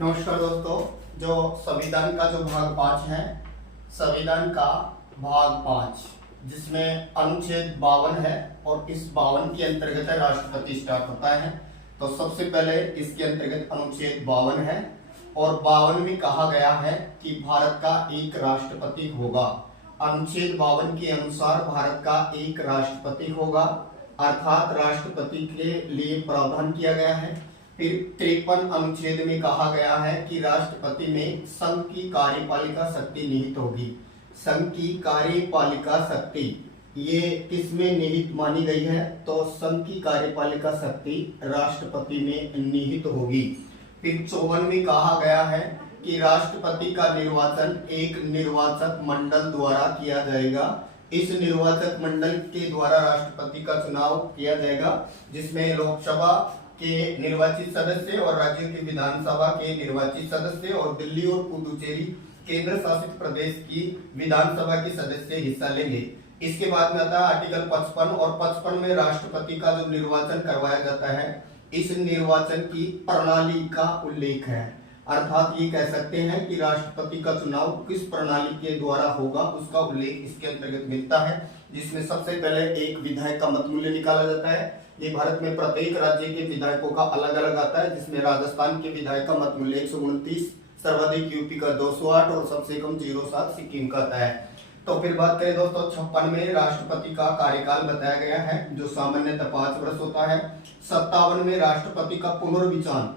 नमस्कार दोस्तों। जो संविधान का जो भाग 5 है, संविधान का भाग 5 जिसमें अनुच्छेद 52 है और इस 52 के अंतर्गत राष्ट्रपति स्टार्ट होता है। तो सबसे पहले इसके अंतर्गत अनुच्छेद 52 है और 52 में कहा गया है कि भारत का एक राष्ट्रपति होगा। अनुच्छेद 52 के अनुसार भारत का एक राष्ट्रपति होगा, अर्थात राष्ट्रपति के लिए प्रावधान किया गया है। फिर 53 अनुच्छेद में कहा गया है कि राष्ट्रपति में संघ की कार्यपालिका शक्ति निहित होगी। संघ की कार्यपालिका शक्ति ये किसमें निहित मानी गई है? तो संघ की कार्यपालिका शक्ति राष्ट्रपति में निहित होगी। फिर 54 में कहा गया है कि राष्ट्रपति का निर्वाचन एक निर्वाचक मंडल द्वारा किया जाएगा। इस निर्वाचक मंडल के द्वारा राष्ट्रपति का चुनाव किया जाएगा, जिसमें लोकसभा के निर्वाचित सदस्य और राज्यों की विधानसभा के निर्वाचित सदस्य और दिल्ली और पुडुचेरी केंद्र शासित प्रदेश की विधानसभा के सदस्य हिस्सा लेंगे। इसके बाद में आता है आर्टिकल 55 और 55 में राष्ट्रपति का जो निर्वाचन करवाया जाता है, इस निर्वाचन की प्रणाली का उल्लेख है। अर्थात ये कह सकते हैं कि राष्ट्रपति का चुनाव किस प्रणाली के द्वारा होगा, उसका उल्लेख इसके अंतर्गत मिलता है, जिसमें सबसे पहले एक विधायक का मत मूल्य निकाला जाता है। ये भारत में प्रत्येक राज्य के विधायकों का अलग अलग आता है, जिसमें राजस्थान के विधायक का मत मूल्य 129, सर्वाधिक यूपी का 208 और सबसे कम 07 सिक्किम का आता है। तो फिर बात करें दोस्तों, 56 में राष्ट्रपति का कार्यकाल बताया गया है, जो सामान्यतः 5 वर्ष होता है। 57 में राष्ट्रपति का पुनर्विचार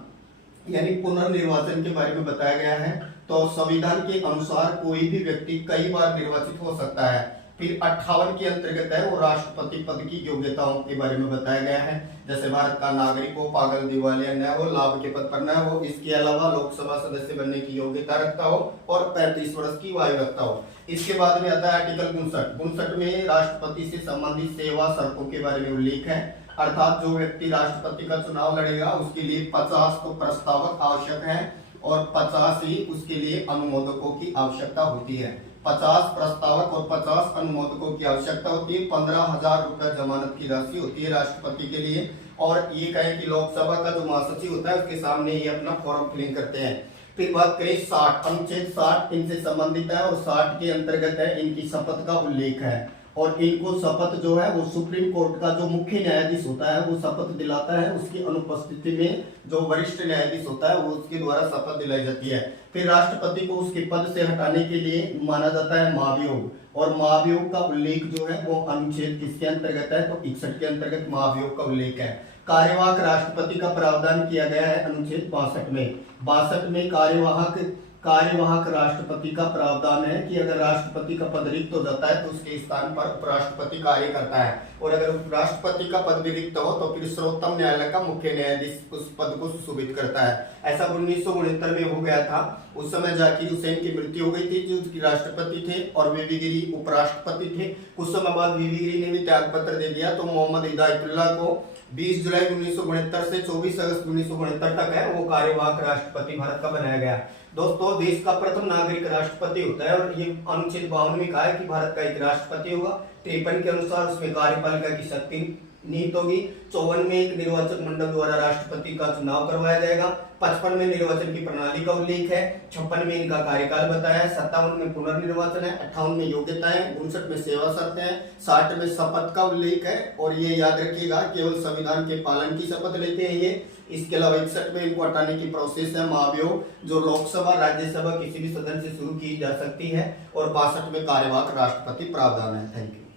यानी पुनर्निर्वाचन के बारे में बताया गया है। तो संविधान के अनुसार कोई भी व्यक्ति कई बार निर्वाचित हो सकता है। फिर 58 के अंतर्गत है वो राष्ट्रपति पद की योग्यताओं के बारे में बताया गया है, जैसे भारत का नागरिक हो, पागल, दिवालिया न हो, लाभ के पद पर न हो, इसके अलावा लोकसभा सदस्य बनने की योग्यता रखता हो और 35 वर्ष की आयु रखता हो। इसके बाद में आता है आर्टिकल 59 में राष्ट्रपति से संबंधित सेवा शर्तों के बारे में उल्लेख है। अर्थात जो व्यक्ति राष्ट्रपति का चुनाव लड़ेगा उसके लिए 50 तो प्रस्तावक आवश्यक है और 50 ही उसके लिए अनुमोदकों की आवश्यकता होती है। 50 प्रस्तावक और 50 अनुमोदकों की आवश्यकता होती है। 15,000 रुपए जमानत की राशि होती है राष्ट्रपति के लिए। और ये कहें कि लोकसभा का जो महासचिव होता है उसके सामने ये अपना फॉर्म फिलिंग करते हैं। फिर बात करें 60 अनुच्छेद 60 इनसे संबंधित है और 60 के अंतर्गत है इनकी शपथ का उल्लेख है। और इनको शपथ जो है वो सुप्रीम कोर्ट का जो मुख्य न्यायाधीश होता है वो शपथ दिलाता है। उसकी अनुपस्थिति में जो वरिष्ठ न्यायाधीश होता है वो उसके द्वारा शपथ दिलाई जाती है। फिर राष्ट्रपति को उसके पद से हटाने के लिए माना जाता है महाभियोग, और महाभियोग का उल्लेख जो है वो अनुच्छेद किसके अंतर्गत है? तो 61 के अंतर्गत महाभियोग का उल्लेख है। कार्यवाहक राष्ट्रपति का प्रावधान किया गया है अनुच्छेद 62 में। 62 में कार्यवाहक राष्ट्रपति का प्रावधान है कि अगर राष्ट्रपति का पद रिक्त हो जाता है तो उसके स्थान पर उपराष्ट्रपति कार्य करता है, और अगर उपराष्ट्रपति का पद भी रिक्त हो तो फिर सर्वोच्च न्यायालय का मुख्य न्यायाधीश उस पद को सुशोभित करता है। ऐसा 1969 में हो गया था। उस समय जाकिर हुसैन की मृत्यु हो गई थी, जो उसकी राष्ट्रपति थे, और वीवी गिरी उपराष्ट्रपति थे। कुछ समय बाद वीवी गिरी ने भी त्याग पत्र दे दिया, तो मोहम्मद हिदायतुल्लाह को 20 जुलाई 1969 से 24 अगस्त 1969 तक है वो कार्यवाहक राष्ट्रपति भारत का बनाया गया। दोस्तों, देश का प्रथम नागरिक राष्ट्रपति होता है और ये अनुच्छेद 52 में कहा है कि भारत का एक राष्ट्रपति होगा। 53 के अनुसार उसमें कार्यपालिका की शक्ति निहित होगी। 54 में एक निर्वाचक मंडल द्वारा राष्ट्रपति का चुनाव करवाया जाएगा। 55 में निर्वाचन की प्रणाली का उल्लेख है। 56 में इनका कार्यकाल बताया है। 57 में पुनर्निर्वाचन है। 58 में योग्यता है। 59 में सेवा शर्तें हैं। 60 में शपथ का उल्लेख है। और ये याद रखिएगा, केवल संविधान के पालन की शपथ लेते हैं ये। इसके अलावा 61 में इनको हटाने की प्रोसेस है महाभियोग, जो लोकसभा राज्यसभा किसी भी सदन से शुरू की जा सकती है। और 62 में कार्यवाहक राष्ट्रपति प्रावधान है। Thank you.